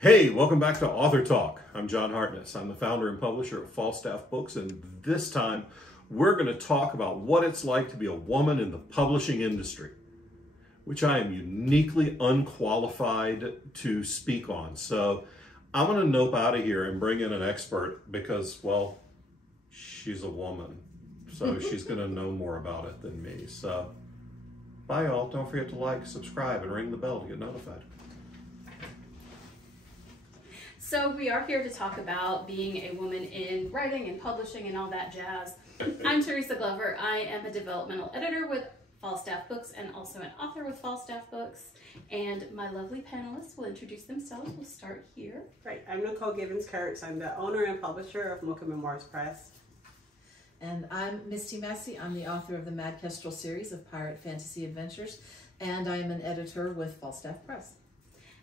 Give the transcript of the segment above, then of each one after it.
Hey, welcome back to Author Talk. I'm John Hartness. I'm the founder and publisher of Falstaff Books, and this time we're going to talk about what it's like to be a woman in the publishing industry, which I am uniquely unqualified to speak on. So I'm going to nope out of here and bring in an expert because, well, she's a woman. So she's going to know more about it than me. So bye, y'all. Don't forget to like, subscribe, and ring the bell to get notified. So we are here to talk about being a woman in writing and publishing and all that jazz. I'm Teresa Glover. I am a developmental editor with Falstaff Books and also an author with Falstaff Books. And my lovely panelists will introduce themselves. We'll start here. Right, I'm Nicole Givens-Kurtz. I'm the owner and publisher of Mocha Memoirs Press. And I'm Misty Massey. I'm the author of the Mad Kestrel series of pirate fantasy adventures, and I am an editor with Falstaff Press.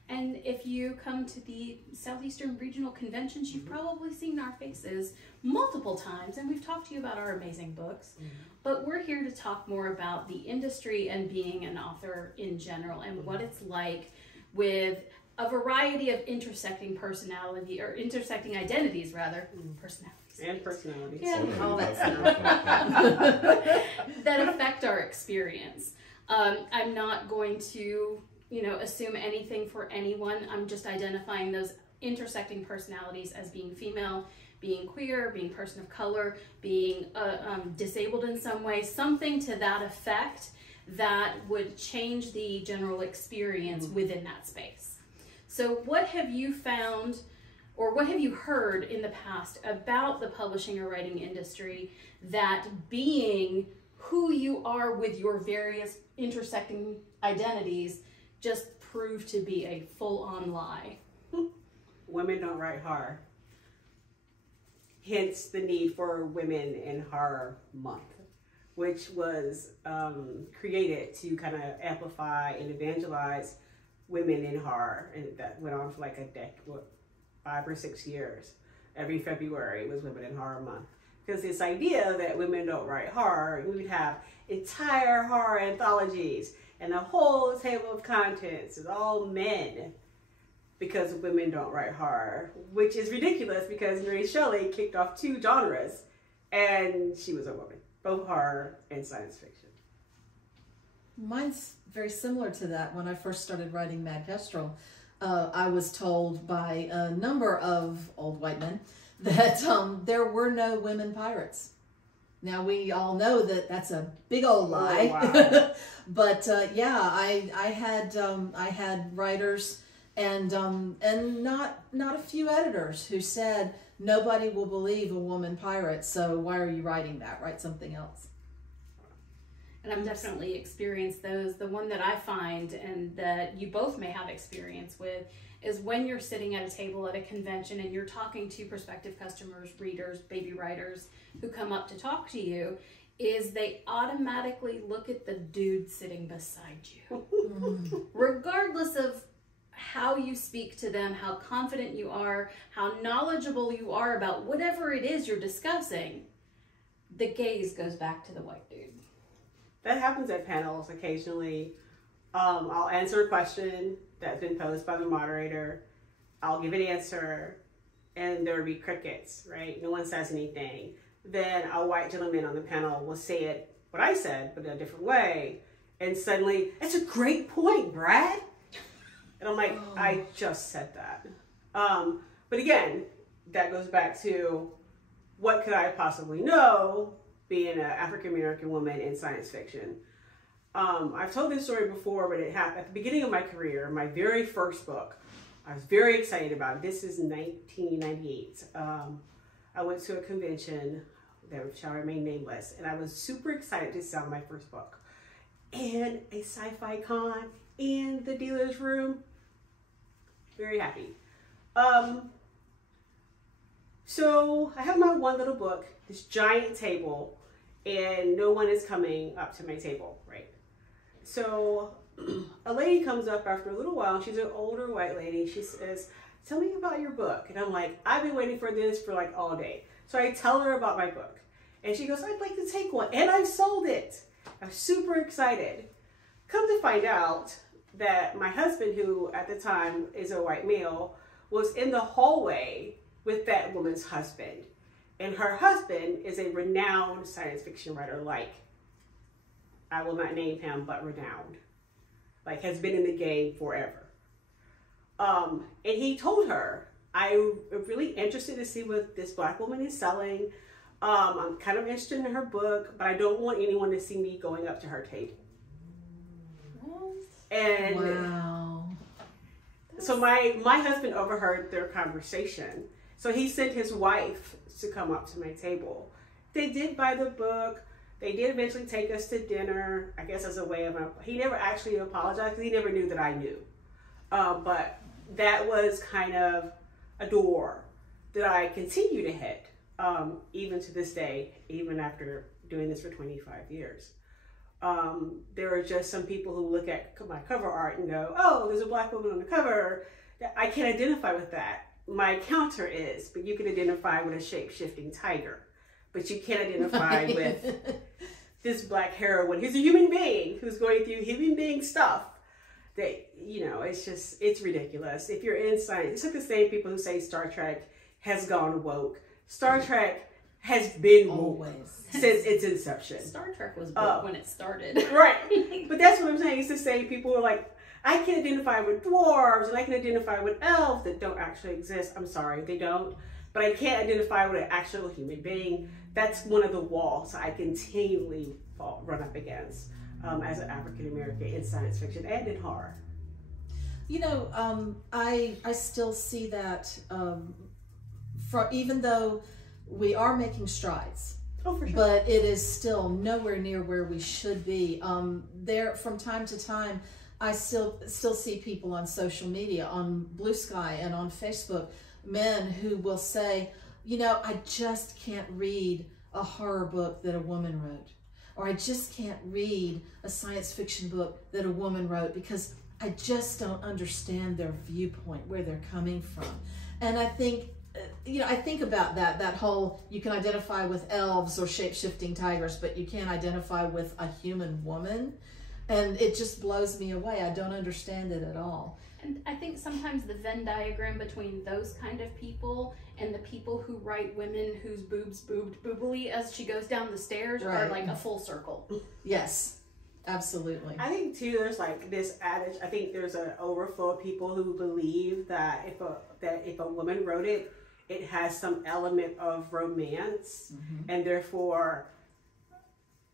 And if you come to the Southeastern Regional Conventions, you've probably seen our faces multiple times, and we've talked to you about our amazing books. But we're here to talk more about the industry and being an author in general and what it's like with a variety of intersecting personality, or intersecting identities rather, personalities. And personalities. Yeah, all that stuff. That affect our experience. I'm not going to assume anything for anyone. I'm just identifying those intersecting personalities as being female, being queer, being person of color, being disabled in some way, something to that effect that would change the general experience within that space. So what have you found, or what have you heard in the past about the publishing or writing industry that being who you are with your various intersecting identities just proved to be a full-on lie? Women don't write horror. Hence the need for Women in Horror Month, which was created to kind of amplify and evangelize women in horror. And that went on for like a decade, 5 or 6 years. Every February was Women in Horror Month. Because this idea that women don't write horror, we would have entire horror anthologies and the whole table of contents is all men because women don't write horror, which is ridiculous because Mary Shelley kicked off 2 genres and she was a woman, both horror and science fiction. Mine's very similar to that. When I first started writing Mad Kestrel, I was told by a number of old white men that there were no women pirates. Now we all know that that's a big old lie. Oh, wow. But yeah, I had writers and not a few editors who said nobody will believe a woman pirate, so why are you writing that? Write something else. And I've definitely experienced those. The one that I find, and that you both may have experience with, is when you're sitting at a table at a convention and you're talking to prospective customers, readers, baby writers who come up to talk to you, is they automatically look at the dude sitting beside you. Regardless of how you speak to them, how confident you are, how knowledgeable you are about whatever it is you're discussing, the gaze goes back to the white dude. That happens at panels occasionally. I'll answer a question that's been posed by the moderator. I'll give an answer and there'll be crickets, right? No one says anything. Then a white gentleman on the panel will say it, what I said, but in a different way. And suddenly, that's a great point, Brad. And I'm like, I just said that. But again, that goes back to what could I possibly know being an African-American woman in science fiction. I've told this story before, but it happened at the beginning of my career, my very first book. I was very excited about it. This is 1998. I went to a convention that shall remain nameless, and I was super excited to sell my first book. And a sci-fi con in the dealer's room. Very happy. So I have my one little book, this giant table, and no one is coming up to my table, right? So a lady comes up after a little while. She's an older white lady. She says, tell me about your book. And I'm like, I've been waiting for this for like all day. So I tell her about my book. And she goes, I'd like to take one. And I've sold it. I'm super excited. Come to find out that my husband, who at the time is a white male, was in the hallway with that woman's husband. And her husband is a renowned science fiction writer, like, I will not name him, but renowned. Like, has been in the game forever. And he told her, I'm really interested to see what this Black woman is selling. I'm kind of interested in her book, but I don't want anyone to see me going up to her table. And wow. So my husband overheard their conversation. So he sent his wife to come up to my table. They did buy the book. They did eventually take us to dinner, I guess as a way of, he never actually apologized because he never knew that I knew. But that was kind of a door that I continue to hit, even to this day, even after doing this for 25 years. There are just some people who look at my cover art and go, oh, there's a Black woman on the cover. I can't identify with that. My counter is, but you can identify with a shape-shifting tiger. But you can't identify with this Black heroine who's a human being, who's going through human being stuff. That, you know, it's ridiculous. If you're in science, it's like the same people who say Star Trek has gone woke. Star Trek has been woke since its inception. Star Trek was woke when it started. Right. But that's what I'm saying. It's the same people who are like, I can identify with dwarves and I can identify with elves that don't actually exist. I'm sorry, they don't. But I can't identify with an actual human being. That's one of the walls I continually run up against as an African American in science fiction and in horror. You know, I still see that even though we are making strides. Oh, for sure. But it is still nowhere near where we should be. There, from time to time, I still see people on social media, on Blue Sky and on Facebook, men who will say, you know, I just can't read a horror book that a woman wrote, or I just can't read a science fiction book that a woman wrote because I just don't understand their viewpoint, where they're coming from. And I think, you know, I think about that whole, you can identify with elves or shape-shifting tigers, but you can't identify with a human woman. And it just blows me away. I don't understand it at all. And I think sometimes the Venn diagram between those kind of people and the people who write women whose boobs boobed boobily as she goes down the stairs are like a full circle. Yes, absolutely. I think too, there's like this adage. I think there's an overflow of people who believe that if a woman wrote it, it has some element of romance, and therefore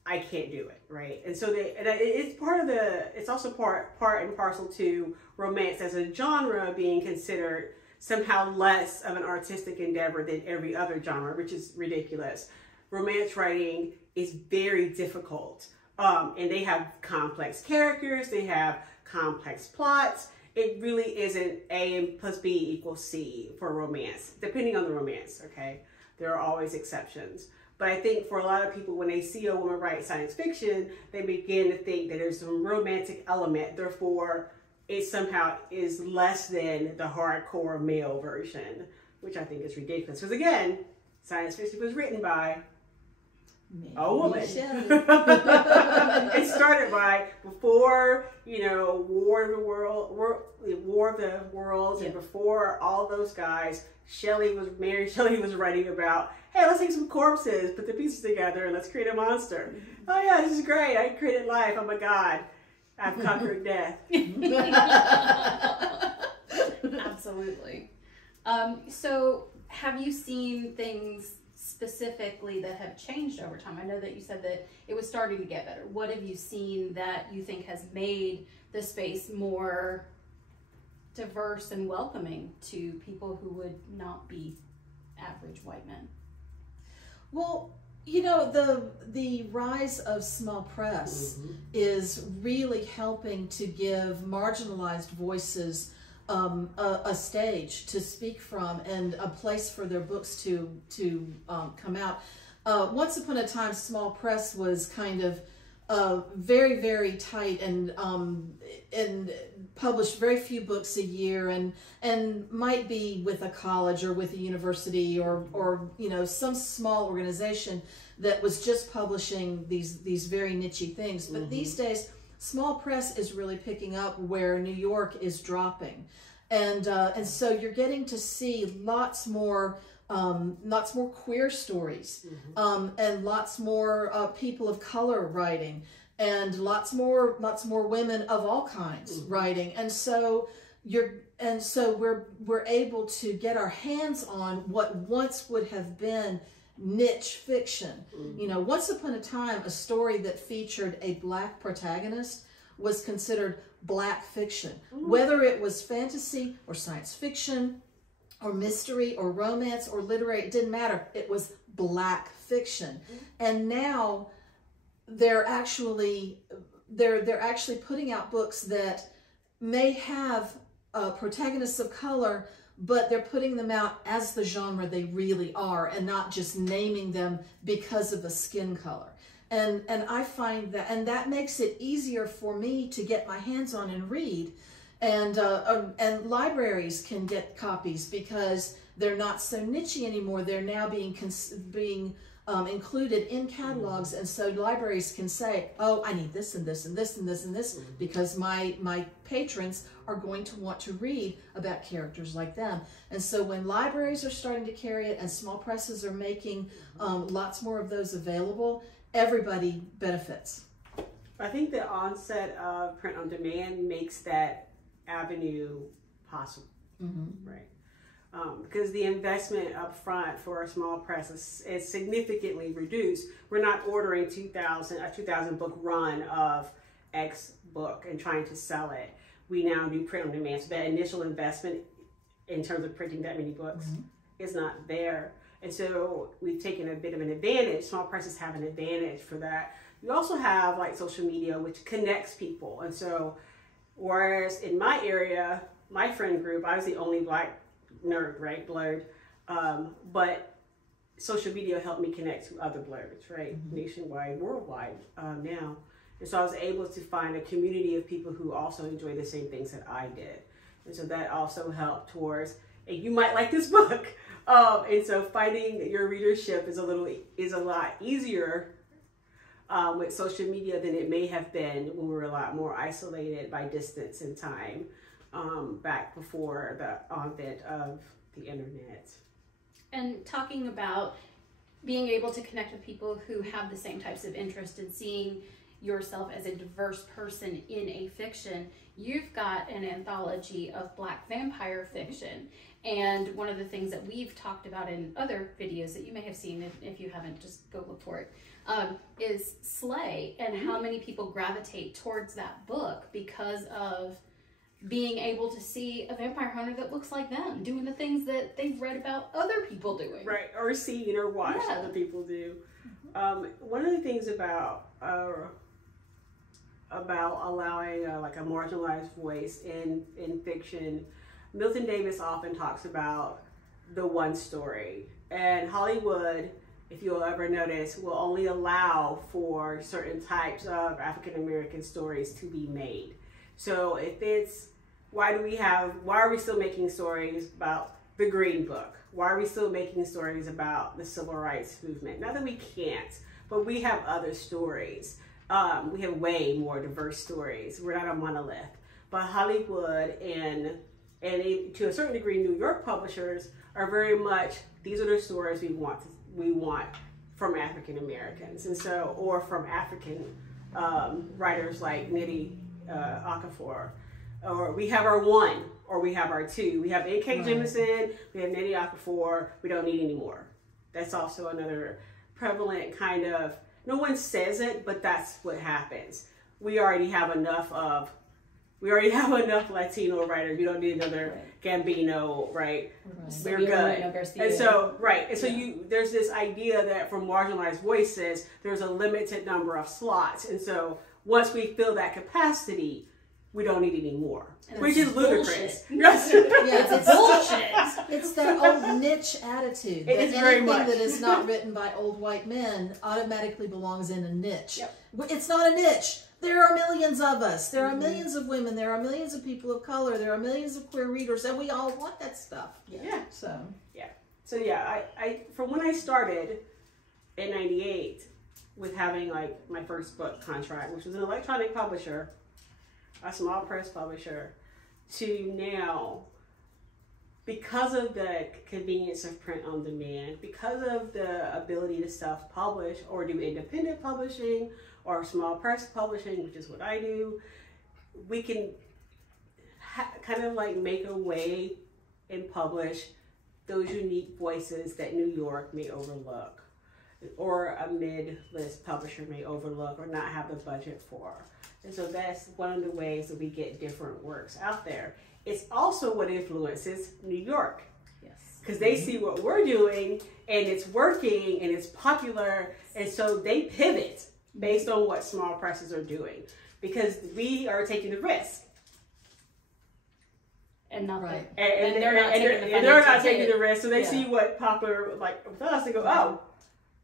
I can't do it, right? And so it's part of it's also part and parcel to romance as a genre being considered somehow less of an artistic endeavor than every other genre, which is ridiculous. Romance writing is very difficult, and they have complex characters, they have complex plots. It really isn't A plus B equals C for romance, depending on the romance, okay? There are always exceptions. But I think for a lot of people, when they see a woman write science fiction, they begin to think that there's some romantic element. Therefore, it somehow is less than the hardcore male version, which I think is ridiculous. Because again, science fiction was written by a woman. It started by before, you know, War of the Worlds, and before all those guys. Mary Shelley was writing about, hey, let's take some corpses, put the pieces together, and let's create a monster. Oh yeah, this is great. I created life. I'm a god. I've conquered death. Absolutely. So have you seen things specifically that have changed over time? I know that you said that it was starting to get better. What have you seen that you think has made the space more diverse and welcoming to people who would not be average white men? Well, you know, the rise of small press is really helping to give marginalized voices a stage to speak from and a place for their books to come out. Once upon a time, small press was kind of very, very tight and published very few books a year, and might be with a college or with a university or you know, some small organization that was just publishing these very niche things. But these days, small press is really picking up where New York is dropping. And so you're getting to see lots more queer stories, and lots more people of color writing, and lots more women of all kinds writing. And so we're able to get our hands on what once would have been niche fiction. You know, once upon a time, a story that featured a black protagonist was considered black fiction, whether it was fantasy or science fiction or mystery or romance or literary, it didn't matter. It was black fiction. And now they're actually putting out books that may have protagonists of color, but they're putting them out as the genre they really are, and not just naming them because of a skin color. And I find that, and that makes it easier for me to get my hands on and read. And libraries can get copies because they're not so niche anymore. They're now being included in catalogs, and so libraries can say, oh, I need this and this and this and this and this, because my patrons are going to want to read about characters like them. And so when libraries are starting to carry it and small presses are making lots more of those available, everybody benefits. I think the onset of print on demand makes that avenue possible, right? Because the investment up front for a small press is significantly reduced. We're not ordering a 2,000 book run of X book and trying to sell it. We now do print on demand. So that initial investment in terms of printing that many books is not there. And so we've taken a bit of an advantage. Small presses have an advantage for that. We also have like social media, which connects people. And so, whereas in my area, my friend group, I was the only black nerd, right, blurred, but social media helped me connect to other blurs, right, nationwide, worldwide now. And so I was able to find a community of people who also enjoy the same things that I did. And so that also helped towards, hey, you might like this book. And so finding your readership is a lot easier with social media than it may have been when we were a lot more isolated by distance and time. Back before the advent of the internet. And talking about being able to connect with people who have the same types of interest and seeing yourself as a diverse person in a fiction, you've got an anthology of black vampire fiction. And one of the things that we've talked about in other videos that you may have seen, if you haven't, just go look for it, is Slay, and how many people gravitate towards that book because of being able to see a vampire hunter that looks like them, doing the things that they've read about other people doing. Right, or seen or watched other people do. One of the things about allowing like a marginalized voice in fiction, Milton Davis often talks about the one story. And Hollywood, if you'll ever notice, will only allow for certain types of African American stories to be made. So if it's, why are we still making stories about the Green Book? Why are we still making stories about the Civil Rights Movement? Not that we can't, but we have other stories. We have way more diverse stories. We're not a monolith. But Hollywood and to a certain degree, New York publishers are very much, these are the stories we want from African Americans, and so, or from African writers like Nnedi Okorafor. Or we have our one, or we have our two. We have A.K. Jemison, we have Nnedi Okorafor, we don't need any more. That's also another prevalent kind of, no one says it, but that's what happens. We already have enough Latino writers. We don't need another Gambino, right? We're good. And so, there's this idea that from marginalized voices, there's a limited number of slots. And so once we fill that capacity, we don't need any more, which is ludicrous. It's bullshit. It's that old niche attitude. It is very much. Anything that is not written by old white men automatically belongs in a niche. It's not a niche. There are millions of us. There are millions of women. There are millions of people of color. There are millions of queer readers, and we all want that stuff. So I from when I started in '98 with having like my first book contract, which was an electronic publisher, a small press publisher, to now because of the convenience of print on demand, because of the ability to self-publish or do independent publishing or small press publishing, which is what I do, we can kind of like make a way and publish those unique voices that New York may overlook, or a mid-list publisher may overlook or not have the budget for. And so that's one of the ways that we get different works out there. It's also what influences New York. Yes. Because they see what we're doing and it's working and it's popular, and so they pivot based on what small presses are doing because we are taking the risk. And not Right. And they're not taking the risk, so they Yeah. see what popular like with us and go, oh,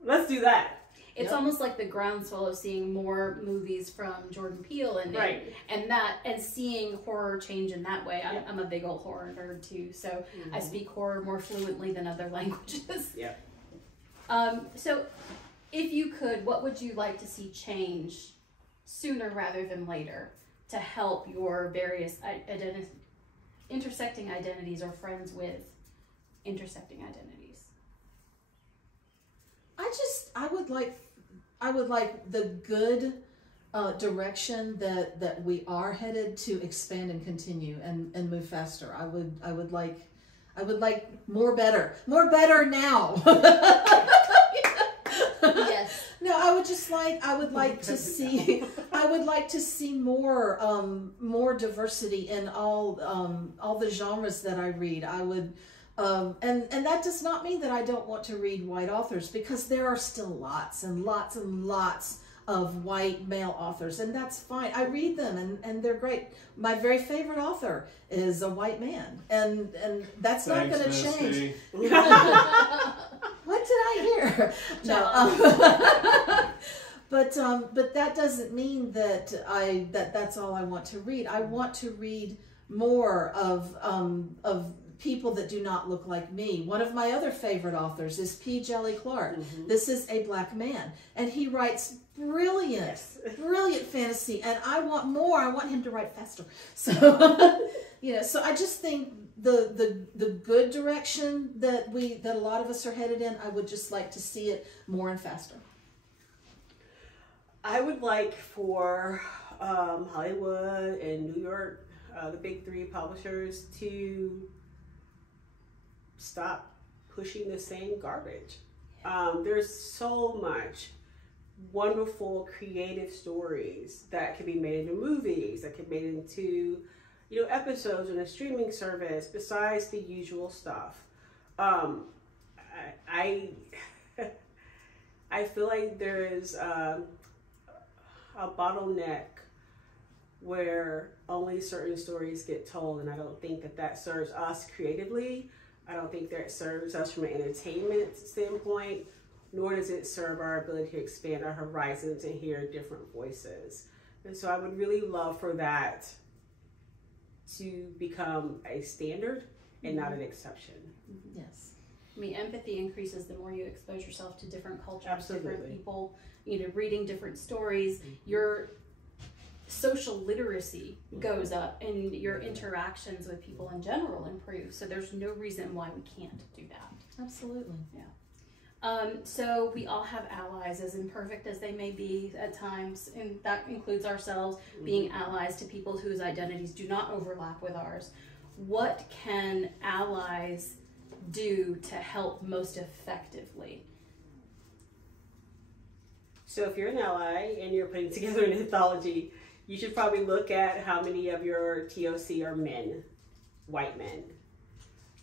let's do that. It's almost like the groundswell of seeing more movies from Jordan Peele and Right. and seeing horror change in that way. I'm a big old horror nerd too, so I speak horror more fluently than other languages. Yeah. So if you could, what would you like to see change sooner rather than later to help your various intersecting identities or friends with intersecting identities? I would like the good direction that we are headed to expand and continue and move faster. I would like more better now. Yes. No, I would like to see more diversity in all the genres that I read. I would and that does not mean that I don't want to read white authors, because there are still lots and lots and lots of white male authors, and that's fine. I read them and they're great. My very favorite author is a white man, and that's not going to change. What did I hear? No, but that doesn't mean that that's all I want to read. I want to read more of people that do not look like me. One of my other favorite authors is P. Jelly Clark. Mm-hmm. This is a black man, and he writes brilliant fantasy, and I want more. I want him to write faster. So, so I just think the good direction that a lot of us are headed in, I would just like to see it more and faster. I would like for Hollywood and New York, the big three publishers, to stop pushing the same garbage. There's so much wonderful creative stories that can be made into movies, that can be made into episodes on a streaming service besides the usual stuff. I feel like there is a bottleneck where only certain stories get told, and I don't think that serves us creatively. I don't think that serves us from an entertainment standpoint, nor does it serve our ability to expand our horizons and hear different voices. And so I would really love for that to become a standard and not an exception. Yes. I mean, empathy increases the more you expose yourself to different cultures, Absolutely. different people, reading different stories. Your social literacy goes up, and your interactions with people in general improve. So there's no reason why we can't do that. Absolutely. Yeah. So we all have allies, as imperfect as they may be at times, and that includes ourselves being allies to people whose identities do not overlap with ours. What can allies do to help most effectively? So if you're an ally and you're putting together an anthology, you should probably look at how many of your TOC are men, white men.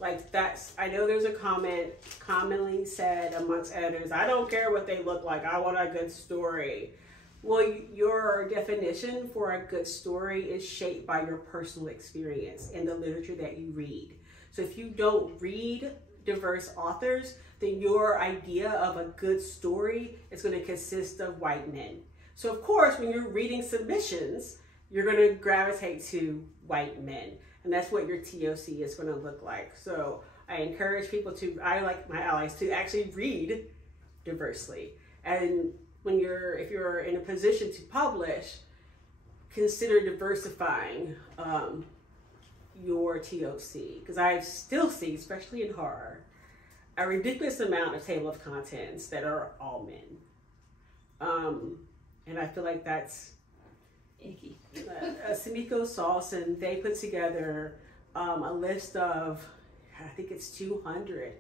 I know there's a comment commonly said amongst editors, I don't care what they look like, I want a good story. Well, your definition for a good story is shaped by your personal experience and the literature that you read. So if you don't read diverse authors, then your idea of a good story is going to consist of white men. So of course, when you're reading submissions, you're going to gravitate to white men. And that's what your TOC is going to look like. So I encourage people I like my allies to actually read diversely. And if you're in a position to publish, consider diversifying your TOC, because I still see, especially in horror, a ridiculous amount of table of contents that are all men. And I feel like that's Icky. Samiko Sauce, and they put together a list of, I think it's 200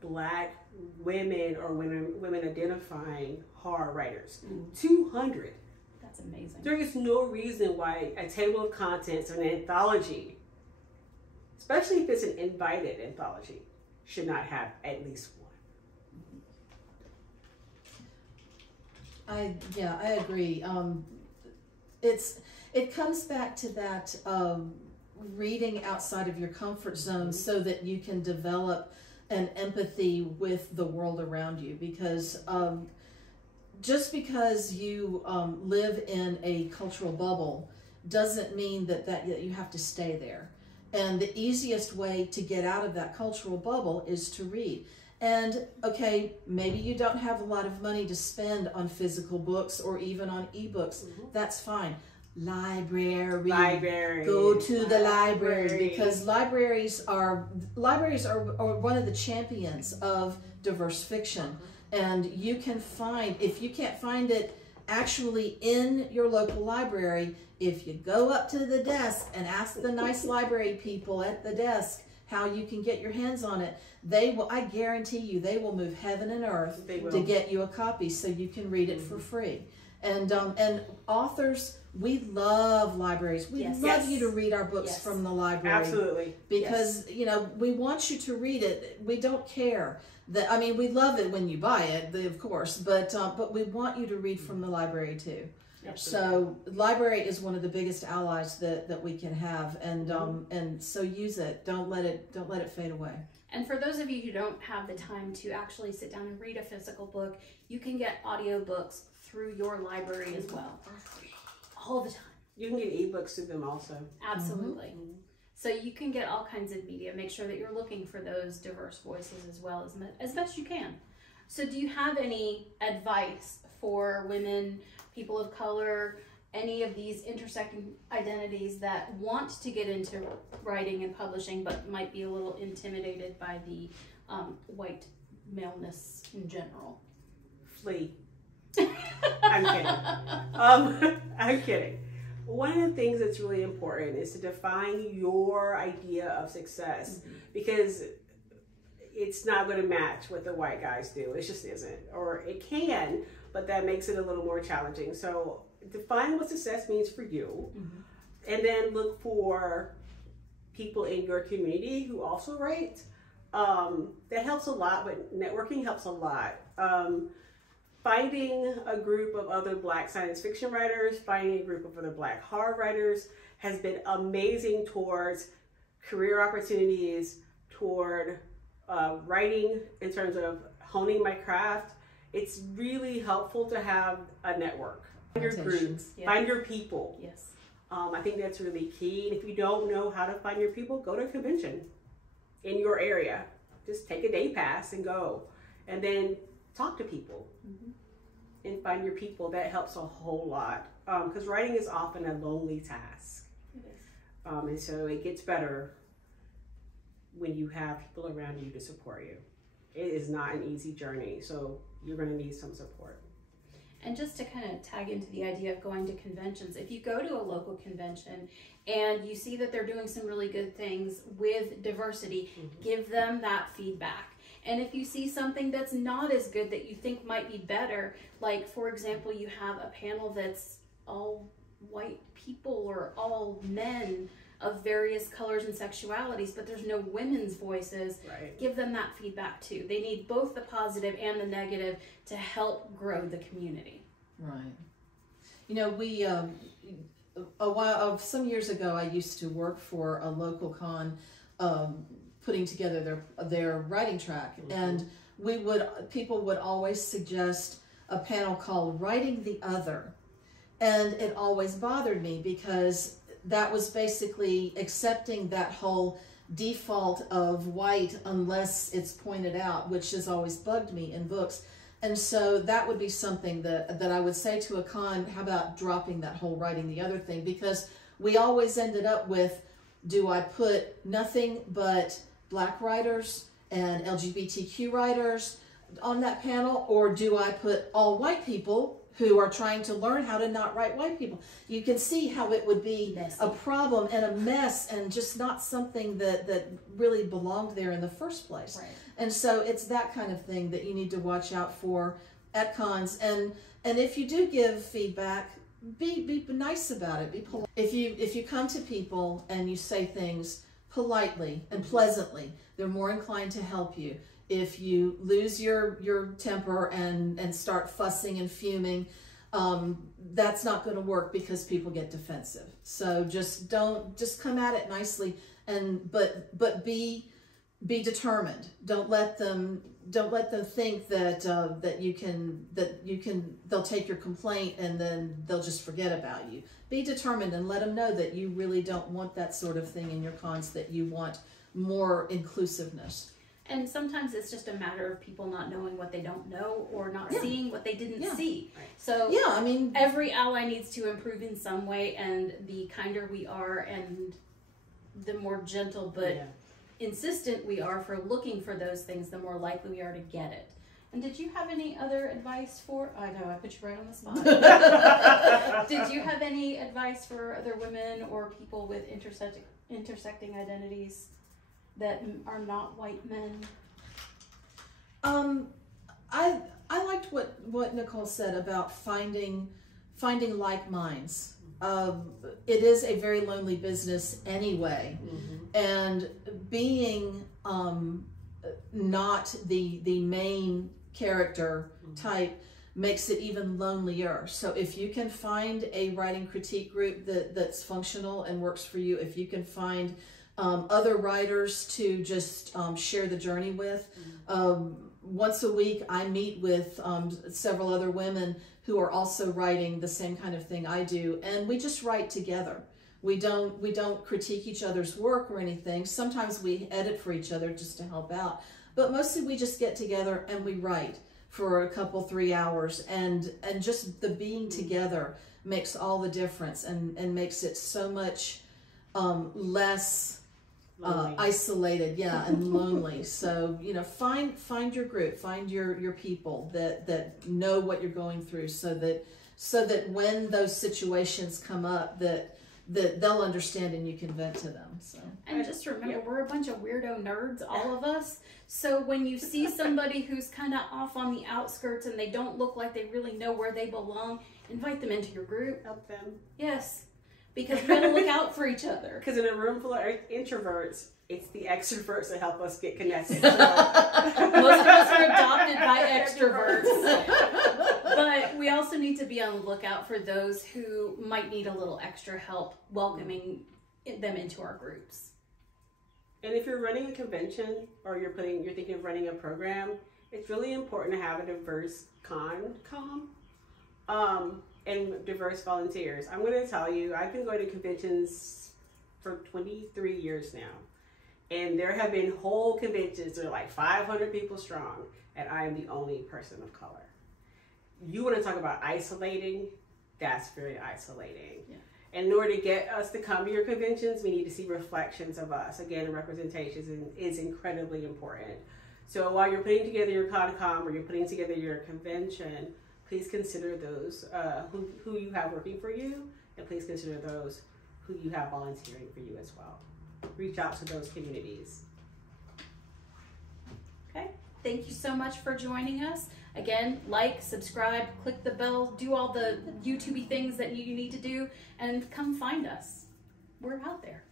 Black women or women identifying horror writers. 200. That's amazing. There is no reason why a table of contents or an anthology, especially if it's an invited anthology, should not have at least one. I agree. It comes back to that reading outside of your comfort zone so that you can develop an empathy with the world around you, because just because you live in a cultural bubble doesn't mean that you have to stay there. And the easiest way to get out of that cultural bubble is to read. And okay, maybe you don't have a lot of money to spend on physical books or even on ebooks. That's fine. Library. Go to the library, because libraries are one of the champions of diverse fiction. And you can find, if you can't find it actually in your local library, if you go up to the desk and ask the nice library people at the desk how you can get your hands on it, they will, I guarantee you, they will move heaven and earth to get you a copy so you can read it for free. And authors, we love libraries. We love you to read our books from the library. Absolutely. Because, you know, we want you to read it. We don't care. That, I mean, we love it when you buy it, of course, but we want you to read from the library too. Absolutely. So library is one of the biggest allies that we can have, and so use it. Don't let it fade away. And for those of you who don't have the time to actually sit down and read a physical book, you can get audiobooks through your library as well. All the time. You can get ebooks through them also. Absolutely. So you can get all kinds of media. Make sure that you're looking for those diverse voices as well as best you can. So do you have any advice for women, people of color, any of these intersecting identities that want to get into writing and publishing but might be a little intimidated by the white maleness in general? Flee. I'm kidding. I'm kidding. One of the things that's really important is to define your idea of success, because it's not going to match what the white guys do. It just isn't. Or it can, but that makes it a little more challenging. So define what success means for you, and then look for people in your community who also write. That helps a lot, but networking helps a lot. Finding a group of other Black science fiction writers, finding a group of other Black horror writers has been amazing towards career opportunities, toward writing in terms of honing my craft. It's really helpful to have a network. Find your groups, find your people. Yes. I think that's really key. And if you don't know how to find your people, go to a convention in your area. Just take a day pass and go. And then talk to people and find your people. That helps a whole lot, because writing is often a lonely task. It is. And so it gets better when you have people around you to support you. It is not an easy journey, so you're going to need some support. And just to kind of tag into the idea of going to conventions, if you go to a local convention and you see that they're doing some really good things with diversity, give them that feedback. And if you see something that's not as good that you think might be better, like for example, you have a panel that's all white people or all men of various colors and sexualities, but there's no women's voices, give them that feedback too. They need both the positive and the negative to help grow the community. Right. You know, we, some years ago, I used to work for a local con, putting together their writing track, and people would always suggest a panel called Writing the Other, and it always bothered me because that was basically accepting that whole default of white unless it's pointed out, which has always bugged me in books. And so that would be something that I would say to a con, how about dropping that whole writing the other thing? Because we always ended up with Do I put nothing but Black writers and LGBTQ writers on that panel, or do I put all white people who are trying to learn how to not write white people? You can see how it would be messy. A problem and a mess, and just not something that really belonged there in the first place. Right. And so it's that kind of thing that you need to watch out for at cons. And if you do give feedback, be nice about it. Be polite. If you come to people and you say things politely and pleasantly, they're more inclined to help you. If you lose your temper and start fussing and fuming, that's not going to work, because people get defensive. So just come at it nicely, but be determined. Don't let them think that you can they'll take your complaint and then they'll just forget about you. Be determined and let them know that you really don't want that sort of thing in your cons, that you want more inclusiveness. And sometimes it's just a matter of people not knowing what they don't know, or not seeing what they didn't see. Right. So yeah, I mean, every ally needs to improve in some way, and the kinder we are and the more gentle but insistent we are for looking for those things, the more likely we are to get it. And did you have any other advice for, I know I put you right on the spot. Did you have any advice for other women or people with intersecting identities that are not white men? I liked what Nicole said about finding like minds. It is a very lonely business anyway, and being not the main character type makes it even lonelier. So if you can find a writing critique group that's functional and works for you, if you can find other writers to just share the journey with. Once a week I meet with several other women who are also writing the same kind of thing I do, and we just write together. We don't critique each other's work or anything. Sometimes we edit for each other just to help out, but mostly we just get together and we write for a couple, 3 hours, and just the being together makes all the difference, and makes it so much less isolated, and lonely. So find your group, find your people that know what you're going through, so that when those situations come up, that they'll understand and you can vent to them. So, and just remember, we're a bunch of weirdo nerds, all of us. So when you see somebody who's kind of off on the outskirts and they don't look like they really know where they belong, invite them into your group. Help them. Yes, because we gotta look out for each other. Because in a room full of introverts, it's the extroverts that help us get connected. Most of us are adopted by extroverts. But we also need to be on the lookout for those who might need a little extra help welcoming them into our groups. And if you're running a convention, or you're thinking of running a program, it's really important to have a diverse and diverse volunteers. I'm going to tell you, I've been going to conventions for 23 years now. And there have been whole conventions that are like 500 people strong, and I am the only person of color. You want to talk about isolating? That's very isolating. Yeah. And in order to get us to come to your conventions, we need to see reflections of us. Again, representation is incredibly important. So while you're putting together your ConCom, or you're putting together your convention, please consider those who you have working for you, and please consider those who you have volunteering for you as well. Reach out to those communities. Okay, thank you so much for joining us. Again, like, subscribe, click the bell, do all the YouTube-y things that you need to do, and come find us. We're out there.